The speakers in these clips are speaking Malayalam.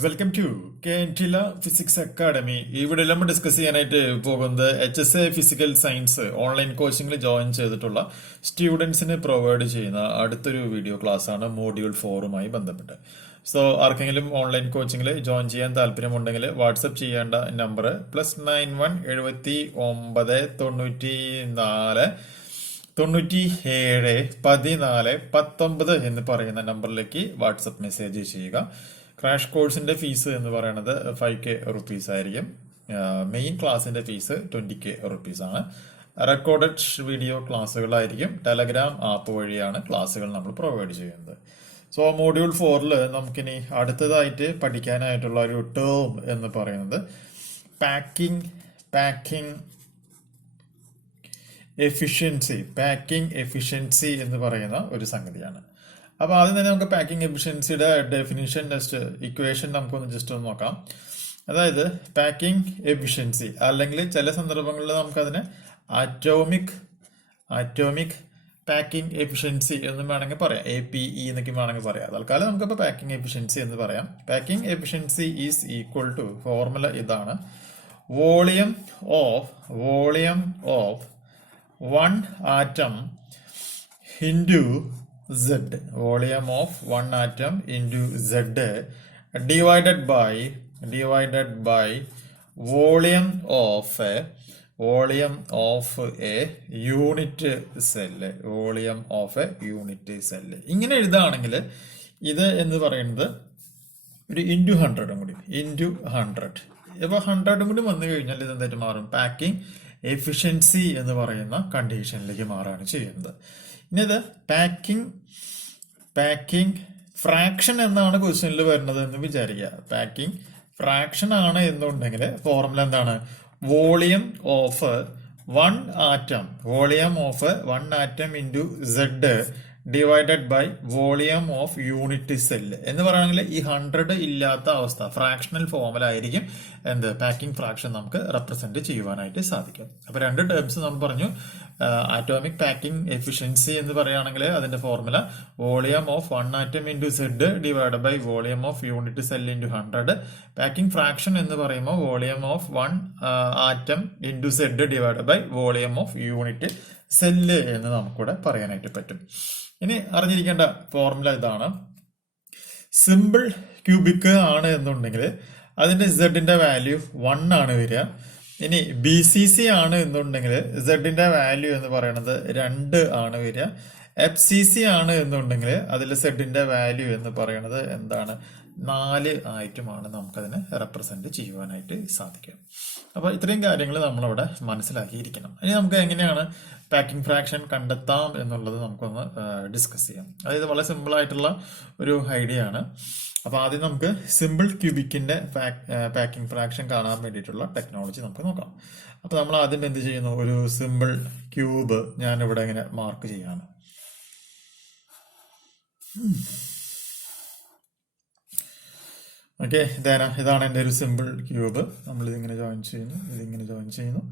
Welcome to CANDELA physics academy. ഇവിടെ നമ്മൾ ഡിസ്കസ് ചെയ്യാനായിട്ട് പോകുന്നത് HSA ഫിസിക്കൽ സയൻസ് ഓൺലൈൻ കോച്ചിങ്ങിൽ ജോയിൻ ചെയ്തിട്ടുള്ള സ്റ്റുഡൻസിന് പ്രൊവൈഡ് ചെയ്യുന്ന അടുത്തൊരു വീഡിയോ ക്ലാസ് ആണ് മോഡ്യൂൾ 4മായി ബന്ധപ്പെട്ട്. സോ ആർക്കെങ്കിലും ഓൺലൈൻ കോച്ചിങ്ങിൽ ജോയിൻ ചെയ്യാൻ താല്പര്യമുണ്ടെങ്കിൽ വാട്സപ്പ് ചെയ്യേണ്ട നമ്പർ +91 79 94 97 14 19 എന്ന് പറയുന്ന നമ്പറിലേക്ക് വാട്സപ്പ് മെസ്സേജ് ചെയ്യുക. ക്രാഷ് കോഴ്സിന്റെ ഫീസ് എന്ന് പറയുന്നത് 5K റുപ്പീസ് ആയിരിക്കും. മെയിൻ ക്ലാസിന്റെ ഫീസ് 20K റുപ്പീസ് ആണ്. റെക്കോർഡഡ് വീഡിയോ ക്ലാസ്സുകളായിരിക്കും. ടെലഗ്രാം ആപ്പ് വഴിയാണ് ക്ലാസ്സുകൾ നമ്മൾ പ്രൊവൈഡ് ചെയ്യുന്നത്. സോ മോഡ്യൂൾ 4 നമുക്കിനി അടുത്തതായിട്ട് പഠിക്കാനായിട്ടുള്ള ഒരു ടേം എന്ന് പറയുന്നത് പാക്കിംഗ് എഫിഷ്യൻസി എന്ന് പറയുന്ന ഒരു സംഗതിയാണ്. അപ്പൊ ആദ്യം തന്നെ നമുക്ക് പാക്കിംഗ് എഫിഷ്യൻസിയുടെ ഡെഫിനിഷൻ ഇക്വേഷൻ നമുക്കൊന്ന് ജസ്റ്റ് ഒന്ന് നോക്കാം. അതായത് പാക്കിംഗ് എഫിഷ്യൻസി അല്ലെങ്കിൽ ചില സന്ദർഭങ്ങളിൽ നമുക്കതിനെ ആറ്റോമിക് പാക്കിംഗ് എഫിഷ്യൻസി എന്ന് വേണമെങ്കിൽ പറയാം. APE എന്നൊക്കെ വേണമെങ്കിൽ പറയാം. തൽക്കാലം നമുക്കിപ്പോൾ പാക്കിംഗ് എഫിഷ്യൻസി എന്ന് പറയാം. Packing efficiency is equal to, formula ഇതാണ്, volume of 1 atom into Z, volume of 1 atom into Z divided by volume of a unit cell. ഇങ്ങനെ എഴുതുകയാണെങ്കിൽ ഇത് എന്ന് പറയുന്നത് ഒരു ഇൻറ്റു 100 കൂടി ഇപ്പൊ 100 കൂടി വന്നു കഴിഞ്ഞാൽ ഇത് എന്തായിട്ട് മാറും? പാക്കിംഗ് എഫിഷ്യൻസി എന്ന് പറയുന്ന കണ്ടീഷനിലേക്ക് മാറാണ് ചെയ്യുന്നത്. ഇനി ഇത് പാക്കിംഗ് ഫ്രാക്ഷൻ എന്നാണ് ക്വസ്റ്റ്യനിൽ വരുന്നത് എന്ന് വിചാരിക്കുക. പാക്കിംഗ് ഫ്രാക്ഷൻ ആണ് എന്നുണ്ടെങ്കിൽ ഫോർമുല എന്താണ്? Volume of 1 atom into Z divided by volume of unit cell എന്ന് പറയുകയാണെങ്കിൽ ഈ 100 ഇല്ലാത്ത അവസ്ഥ ഫ്രാക്ഷണൽ ഫോർമുല ആയിരിക്കും എന്ത് പാക്കിംഗ് ഫ്രാക്ഷൻ നമുക്ക് റെപ്രസെന്റ് ചെയ്യുവാനായിട്ട് സാധിക്കും. അപ്പൊ രണ്ട് ടേംസ് നമ്മൾ പറഞ്ഞു. ആറ്റോമിക് പാക്കിംഗ് എഫിഷ്യൻസി എന്ന് പറയുകയാണെങ്കിൽ അതിന്റെ formula volume of 1 atom into Z divide by volume of unit cell into 100. Packing fraction എന്ന് പറയുമ്പോൾ volume of 1 atom into Z divide by volume of unit cell എന്ന് നമുക്കിവിടെ പറയാനായിട്ട് പറ്റും. ഇനി അറിഞ്ഞിരിക്കേണ്ട ഫോർമുല ഇതാണ്. സിമ്പിൾ ക്യൂബിക് ആണ് എന്നുണ്ടെങ്കിൽ അതിന്റെ സെഡിന്റെ വാല്യൂ 1 ആണ് വരിക. ഇനി BCC ആണ് എന്നുണ്ടെങ്കിൽ സെഡിന്റെ വാല്യൂ എന്ന് പറയുന്നത് 2 ആണ് വരിക. FCC ആണ് എന്നുണ്ടെങ്കിൽ അതിൽ സെഡിന്റെ വാല്യൂ എന്ന് പറയുന്നത് എന്താണ്? 4 ആയിട്ടുമാണ് നമുക്കതിനെ റെപ്രസെന്റ് ചെയ്യുവാനായിട്ട് സാധിക്കുക. അപ്പൊ ഇത്രയും കാര്യങ്ങൾ നമ്മളവിടെ മനസ്സിലാക്കിയിരിക്കണം. ഇനി നമുക്ക് എങ്ങനെയാണ് പാക്കിംഗ് ഫ്രാക്ഷൻ കണ്ടെത്താം എന്നുള്ളത് നമുക്കൊന്ന് ഡിസ്കസ് ചെയ്യാം. അതായത് വളരെ സിമ്പിൾ ആയിട്ടുള്ള ഒരു ഐഡിയ ആണ്. അപ്പൊ ആദ്യം നമുക്ക് സിമ്പിൾ ക്യൂബിക്കിന്റെ പാക്കിംഗ് ഫ്രാക്ഷൻ കാണാൻ വേണ്ടിയിട്ടുള്ള ടെക്നോളജി നമുക്ക് നോക്കാം. അപ്പൊ നമ്മൾ ആദ്യം എന്ത് ചെയ്യുന്നു? ഒരു സിമ്പിൾ ക്യൂബ് ഞാൻ ഇവിടെ ഇങ്ങനെ മാർക്ക് ചെയ്യാണ്. ഓക്കെ, ഇതാണ് എൻ്റെ ഒരു സിമ്പിൾ ക്യൂബ്. നമ്മൾ ഇതിങ്ങനെ ജോയിൻ ചെയ്യുന്നു, ഇതിങ്ങനെ ജോയിൻ ചെയ്യുന്നു,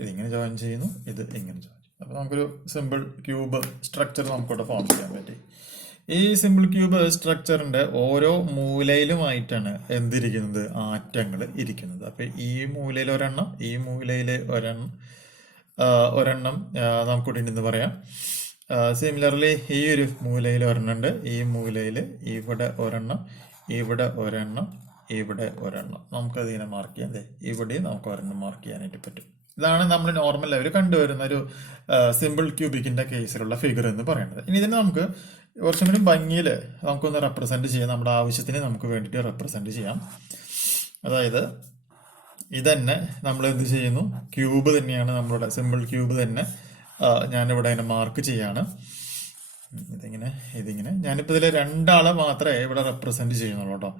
ഇതിങ്ങനെ ജോയിൻ ചെയ്യുന്നു, ഇത് ഇങ്ങനെ ജോയിൻ. അപ്പൊ നമുക്കൊരു സിമ്പിൾ ക്യൂബ് സ്ട്രക്ചർ നമുക്കിവിടെ ഫോം ചെയ്യാൻ പറ്റി. ഈ സിമ്പിൾ ക്യൂബ് സ്ട്രക്ചറിന്റെ ഓരോ മൂലയിലുമായിട്ടാണ് എന്തിരിക്കുന്നത്? ആറ്റങ്ങൾ ഇരിക്കുന്നത്. അപ്പൊ ഈ മൂലയിൽ ഒരെണ്ണം, ഈ മൂലയിൽ ഒരെണ്ണം നമുക്കിവിടെ ഉണ്ടെന്ന് പറയാം. സിമിലർലി ഈ ഒരു മൂലയിൽ ഒരെണ്ണുണ്ട്, ഈ മൂലയിൽ ഇവിടെ ഒരെണ്ണം, ഇവിടെ ഒരെണ്ണം, ഇവിടെ ഒരെണ്ണം. നമുക്കത് ഇങ്ങനെ മാർക്ക് ചെയ്യാം. ഇവിടെ നമുക്ക് ഒരെണ്ണം മാർക്ക് ചെയ്യാനായിട്ട് പറ്റും. ഇതാണ് നമ്മൾ നോർമൽ ലെവൽ കണ്ടുവരുന്ന ഒരു സിമ്പിൾ ക്യൂബിക്കിന്റെ കേസിലുള്ള ഫിഗർ എന്ന് പറയുന്നത്. ഇനി ഇതിനെ നമുക്ക് കുറച്ചും കൂടി ഭംഗിയിൽ നമുക്കൊന്ന് റെപ്രസെന്റ് ചെയ്യാം. നമ്മുടെ ആവശ്യത്തിന് നമുക്ക് വേണ്ടിയിട്ട് റെപ്രസെന്റ് ചെയ്യാം. അതായത് ഇതന്നെ നമ്മൾ എന്ത് ചെയ്യുന്നു? ക്യൂബ് തന്നെയാണ് നമ്മളുടെ സിമ്പിൾ ക്യൂബ് തന്നെ ഞാനിവിടെ ഇങ്ങനെ മാർക്ക് ചെയ്യാണ്. ഇതിങ്ങനെ ഞാനിപ്പോ ഇതിൽ 2 ആളെ മാത്രമേ ഇവിടെ റെപ്രസെന്റ് ചെയ്യുന്നുള്ളൂ കേട്ടോ.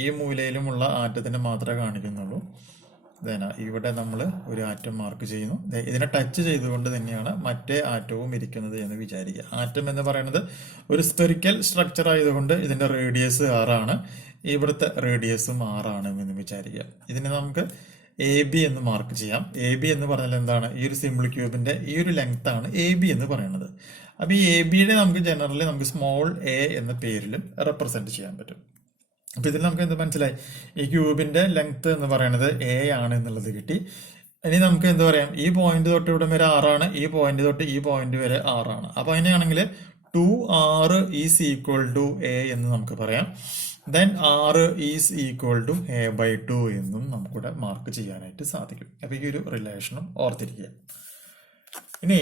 ഈ മൂലയിലുമുള്ള ആറ്റത്തിനെ മാത്രമേ കാണിക്കുന്നുള്ളൂ. ഇവിടെ നമ്മൾ ഒരു ആറ്റം മാർക്ക് ചെയ്യുന്നു. ഇതിനെ ടച്ച് ചെയ്തുകൊണ്ട് തന്നെയാണ് മറ്റേ ആറ്റവും ഇരിക്കുന്നത് എന്ന് വിചാരിക്കുക. ആറ്റം എന്ന് പറയുന്നത് ഒരു സ്പെറിക്കൽ സ്ട്രക്ചർ ആയതുകൊണ്ട് ഇതിന്റെ റേഡിയസ് 6 ആണ്, ഇവിടുത്തെ റേഡിയസും 6 ആണ് എന്ന് വിചാരിക്കുക. ഇതിനെ നമുക്ക് AB എന്ന് മാർക്ക് ചെയ്യാം. AB എന്ന് പറഞ്ഞാൽ എന്താണ്? ഈ ഒരു സിമ്പിൾ ക്യൂബിന്റെ ഈ ഒരു ലെങ്ത് ആണ് AB എന്ന് പറയുന്നത്. അപ്പൊ ഈ AB യുടെ നമുക്ക് ജനറലി നമുക്ക് സ്മോൾ a എന്ന പേരിലും റെപ്രസെന്റ് ചെയ്യാൻ പറ്റും. അപ്പൊ ഇതിൽ നമുക്ക് എന്ത് മനസ്സിലായി? ഈ ക്യൂബിന്റെ ലെങ്ത് എന്ന് പറയുന്നത് എ ആണ് എന്നുള്ളത് കിട്ടി. ഇനി നമുക്ക് എന്ത് പറയാം? ഈ പോയിന്റ് തൊട്ട് ഇവിടെ വരെ 6 ഈ പോയിന്റ് തൊട്ട് ഈ പോയിന്റ് വരെ 6 അപ്പൊ അങ്ങനെയാണെങ്കിൽ 2r is equal to A എന്ന് നമുക്ക് പറയാം. Then r is equal to a/2 എന്നും നമുക്കിവിടെ മാർക്ക് ചെയ്യാനായിട്ട് സാധിക്കും. അപ്പൊ ഈ ഒരു റിലേഷനും ഓർത്തിരിക്കുക. ഇനി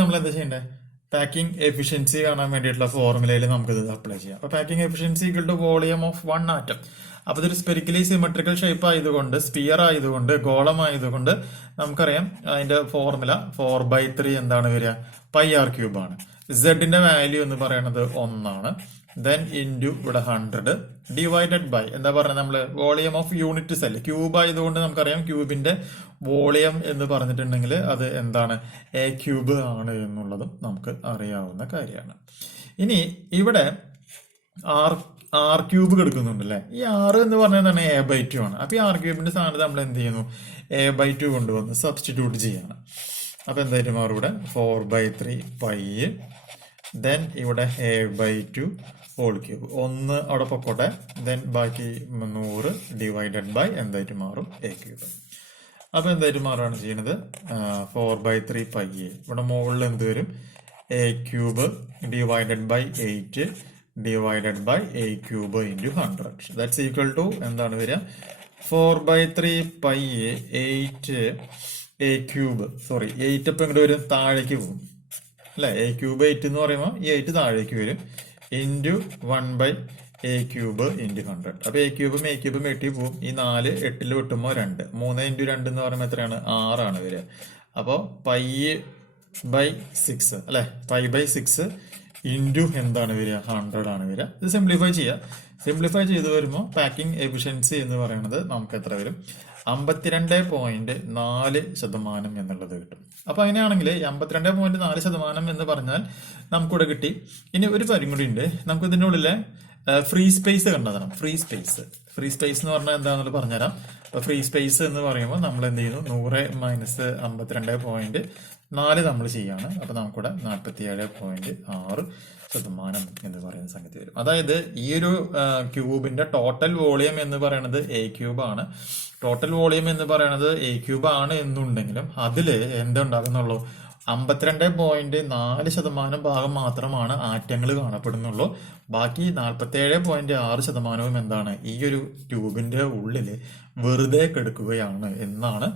നമ്മൾ എന്താ ചെയ്യേണ്ടത്? പാക്കിംഗ് എഫിഷ്യൻസി കാണാൻ വേണ്ടിയിട്ടുള്ള ഫോർമുലയിൽ നമുക്കിത് അപ്ലൈ ചെയ്യാം. അപ്പൊ packing efficiency equal to volume of 1 atom. അപ്പൊ ഇതൊരു സ്പെരിക്കലി സിമെട്രിക്കൽ ഷേപ്പ് ആയതുകൊണ്ട്, സ്പിയർ ആയതുകൊണ്ട്, ഗോളമായതുകൊണ്ട് നമുക്കറിയാം അതിന്റെ ഫോർമുല 4/3 എന്താണ് വരിക? πr³ ആണ്. സെഡിന്റെ വാല്യൂ എന്ന് പറയുന്നത് 1 ദെൻ ഇൻറ്റു ഇവിടെ 100 ഡിവൈഡഡ് ബൈ എന്താ പറയുക? നമ്മള് volume of unit cell cube ആയതുകൊണ്ട് നമുക്കറിയാം ക്യൂബിന്റെ വോളിയം എന്ന് പറഞ്ഞിട്ടുണ്ടെങ്കിൽ അത് എന്താണ്? a³ ആണ് എന്നുള്ളതും നമുക്ക് അറിയാവുന്ന കാര്യമാണ്. ഇനി ഇവിടെ r³ കിടക്കുന്നുണ്ട് അല്ലെ? ഈ r എന്ന് പറഞ്ഞാൽ എന്താണ്? a/2 ആണ്. അപ്പൊ ഈ r³ സ്ഥാനത്ത് നമ്മൾ എന്ത് ചെയ്യുന്നു? a/2 കൊണ്ടുവന്ന് സബ്സ്റ്റിറ്റ്യൂട്ട് ചെയ്യാണ്. അപ്പൊ എന്തായിട്ട് മാറും? ഇവിടെ 4/3 π ദെൻ ഇവിടെ a/2 ഹോൾ ക്യൂബ് 1 അവിടെ പൊക്കോട്ടെ. ദെൻ ബാക്കി 100 ഡിവൈഡഡ് ബൈ എന്തായിട്ട് മാറും? a³. അപ്പൊ എന്തായിട്ട് മാറുകയാണ് ചെയ്യുന്നത്? 4/3 π ഇവിടെ മുകളിൽ എന്ത് വരും? a³ divided by 8 divided by a³ into 100. That's equal to എന്താണ് വരിക? 4/3 π 8 a³ സോറി 8 ഇപ്പൊ ഇങ്ങോട്ട് വരും, താഴേക്ക് പോകും അല്ലെ? a³ 8 എന്ന് പറയുമ്പോൾ ഈ 8 താഴേക്ക് വരും ഇൻറ്റു 1/a³ ഇൻറ്റു 100. അപ്പൊ a³ എട്ടി പോവും. ഈ 4 8 വെട്ടുമ്പോൾ 2 3 ഇൻറ്റു 2 എന്ന് പറയുമ്പോൾ എത്രയാണ്? 6 ആണ് വരിക. അപ്പോ π/6 അല്ലെ? π/6 ഇൻറ്റു എന്താണ് വരിക? 100 ആണ് വരിക. ഇത് സിംപ്ലിഫൈ ചെയ്യാം. സിംപ്ലിഫൈ ചെയ്ത് വരുമ്പോൾ പാക്കിംഗ് എഫിഷ്യൻസി എന്ന് പറയുന്നത് നമുക്ക് എത്ര വരും? 52.4% എന്നുള്ളത് കിട്ടും. അപ്പൊ അങ്ങനെയാണെങ്കിൽ 52.4% എന്ന് പറഞ്ഞാൽ നമുക്കിവിടെ കിട്ടി. ഇനി ഒരു കാര്യം കൂടി ഉണ്ട്, നമുക്ക് ഇതിൻ്റെ ഉള്ളിലെ ഫ്രീ സ്പേസ് കണ്ടെത്തണം. ഫ്രീ സ്പേസ് എന്ന് പറഞ്ഞാൽ എന്താണെന്നുള്ളത് പറഞ്ഞുതരാം. അപ്പൊ ഫ്രീ സ്പേസ് എന്ന് പറയുമ്പോൾ നമ്മൾ എന്ത് ചെയ്യുന്നു? 100 - 52.4 നമ്മൾ ചെയ്യാണ്. അപ്പൊ നമുക്കിവിടെ 47.6% എന്ന് പറയുന്ന സംഗതി വരും. അതായത് ഈ ഒരു ക്യൂബിന്റെ ടോട്ടൽ വോളിയം എന്ന് പറയുന്നത് a³ ആണ്. ടോട്ടൽ വോളിയം എന്ന് പറയുന്നത് a³ ആണ് എന്നുണ്ടെങ്കിലും അതില് എന്തുണ്ടാകുന്നുള്ളൂ? 52.4% ഭാഗം മാത്രമാണ് ആറ്റങ്ങൾ കാണപ്പെടുന്നുള്ളൂ. ബാക്കി 47.6% എന്താണ്? ഈ ഒരു ട്യൂബിന്റെ ഉള്ളില് വെറുതെ കിടക്കുകയാണ് എന്നാണ്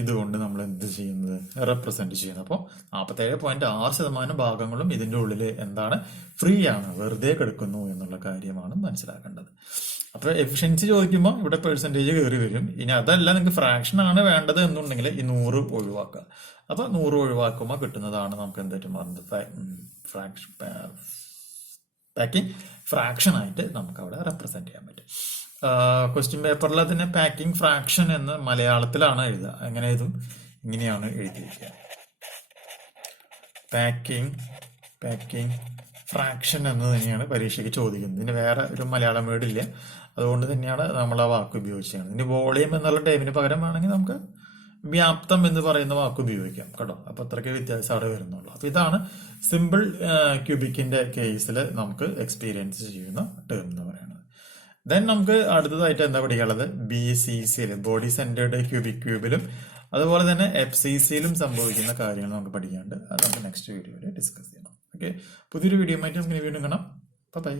ഇതുകൊണ്ട് നമ്മൾ എന്ത് ചെയ്യുന്നത്? റെപ്രസെന്റ് ചെയ്യുന്നത്. അപ്പോൾ 47.6% ഭാഗങ്ങളും ഇതിന്റെ ഉള്ളില് എന്താണ്? ഫ്രീ ആണ്, വെറുതെ കിടക്കുന്നു എന്നുള്ള കാര്യമാണ് മനസ്സിലാക്കേണ്ടത്. അപ്പൊ എഫിഷ്യൻസി ചോദിക്കുമ്പോൾ ഇവിടെ പെർസെന്റേജ് കയറി വരും. ഇനി അതല്ല, നിങ്ങൾക്ക് ഫ്രാക്ഷൻ ആണ് വേണ്ടത് എന്നുണ്ടെങ്കിൽ ഈ 100 ഒഴിവാക്കുക. അപ്പൊ 100 ഒഴിവാക്കുമ്പോൾ കിട്ടുന്നതാണ് നമുക്ക് എന്തായിട്ട് മാറുന്നത്? പാക്കിംഗ് ഫ്രാക്ഷൻ ആയിട്ട് നമുക്ക് അവിടെ റെപ്രസെന്റ് ചെയ്യാൻ പറ്റും. ക്വസ്റ്റ്യൻ പേപ്പറിൽ തന്നെ പാക്കിംഗ് ഫ്രാക്ഷൻ എന്ന് മലയാളത്തിലാണ് എഴുതുക. എങ്ങനെ എഴുതും? ഇങ്ങനെയാണ് എഴുതിയിരിക്കുക. പാക്കിംഗ് ഫ്രാക്ഷൻ എന്ന് തന്നെയാണ് പരീക്ഷയ്ക്ക് ചോദിക്കുന്നത്. ഇതിന് വേറെ ഒരു മലയാളം വേർഡ് ഇല്ല, അതുകൊണ്ട് തന്നെയാണ് നമ്മൾ ആ വാക്ക് ഉപയോഗിച്ചത്. ഇനി വോളിയം എന്നുള്ള ടൈമിന് പകരം വേണമെങ്കിൽ നമുക്ക് വ്യാപ്തം എന്ന് പറയുന്ന വാക്ക് ഉപയോഗിക്കാം കേട്ടോ. അപ്പൊ അത്രയ്ക്ക് വ്യത്യാസം അവിടെ വരുന്നുള്ളൂ. അപ്പൊ ഇതാണ് സിമ്പിൾ ക്യൂബിക്കിന്റെ കേസിൽ നമുക്ക് എക്സ്പീരിയൻസ് ചെയ്യുന്ന ടേം എന്ന് പറയുന്നത്. ദെൻ നമുക്ക് അടുത്തതായിട്ട് എന്താ പഠിക്കാനുള്ളത്? BCCയിൽ ബോഡി സെന്റേർഡ് ക്യൂബിലും അതുപോലെ തന്നെ FCCയിലും സംഭവിക്കുന്ന കാര്യങ്ങൾ നമുക്ക് പഠിക്കാനുണ്ട്. അത് നമുക്ക് നെക്സ്റ്റ് വീഡിയോയിൽ ഡിസ്കസ് ചെയ്യണം. ഓക്കെ, പുതിയൊരു വീഡിയോ ആയിട്ട് നമുക്ക് വീണ്ടും കാണാം. ബൈ.